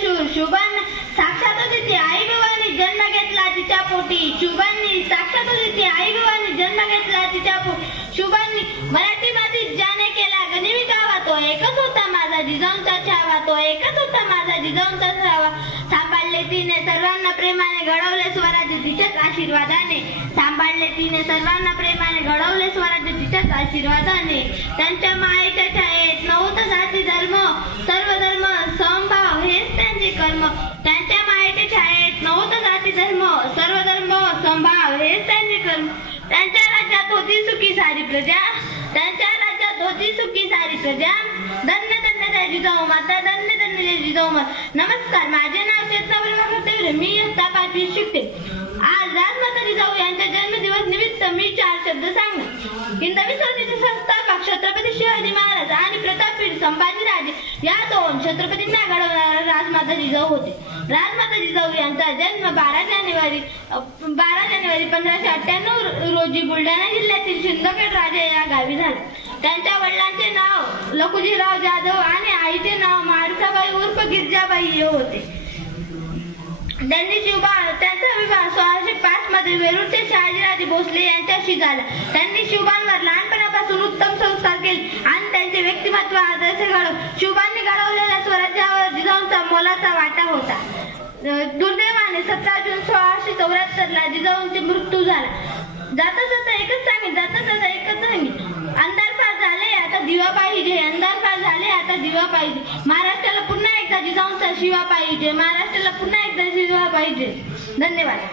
शूर शुभांनी साक्षात तिथे आई-बाबांनी जन्म घेतला तिच्या पोटी शुभांनी साक्षात तिथे आई-बाबांनी जन्म घेतला तिच्या पोटी शुभांनी मराठी मातीत ज्याने केला गनिमी गावा तो एकच होता माझा जिजाऊंचा छावा तो एकच होता माझा जिजाऊंचा छावा सांभाळले तिने सर्वांना प्रेमाने घडवले स्वराज्य तिच्याच आशीर्वादाने सांभाळले तिने सर्वांना प्रेमाने घडवले स्वराज्य तिच्याच आशीर्वादाने त्यांच्या मायेच्या छायेत नव्हतं जाती धर्म सर्व धर्म समभाव हेच त्यांचे कर्म त्यांच्या मायेच्या छायेत नव्हतं जाती धर्म सर्व धर्म समभाव हेच त्यांचे कर्म त्यांच्या राज्यात होती सुखी सारी प्रजा त्यांच्या राज्यात होती सुखी सारी प्रजा धन्य धन्य जय जिजाऊ माता धन्य धन्य जय जिजाऊ माता नमस्कार माझे नाव चेतना ब्रह्मदेव मी इयत्ता 5वी शिकते आज राजमाता जिजाऊ यांच्या जन्मदिवस निमित्त मी 4 शब्द सांगणार हिंदवी स्वराज्याचे संस्थापक छत्रपती शिवाजी महाराज आणि प्रतापवीर संभाजीराजे या 2 छत्रपतींना घडवणारा राजमाता जिजाऊ होते राजमाता जिजाऊ यांचा जन्म 12 जानेवारी 1598 रोजी बुलढाणा जिल्ह्यातील सिंदखेड राजा या गावी झाले त्यांच्या वडिलांचे नाव लखुजीराव जाधव आणि आईचे नाव माळसाबाई उर्फ गिरजाबाई हे होते त्यांचा विवाह 1605 मध्ये वेरूळचे शहाजीराजे भोसले यांच्याशी झाला त्यांनी शिवबांवर लहानपणापासून उत्तम संस्कार केले आणि त्यांचे व्यक्तिमत्व आदर्श शिवबांनी घडवलेल्या स्वराज्यावर जिजाऊंचा मोलाचा वाटा होता दुर्दैवाने 17 जून 1674 ला जिजाऊंचा मृत्यू झाला जाता जाता एकच सांगेन अंधार फार झाले आता दिवा पाहिजे अंधार फार झाले आता दिवा पाहिजे महाराष्ट्राला पुन्हा एकदा जिजाऊंचा शिवा पाहिजे महाराष्ट्राला पुन्हा एकदा शिवा पाहिजे धन्यवाद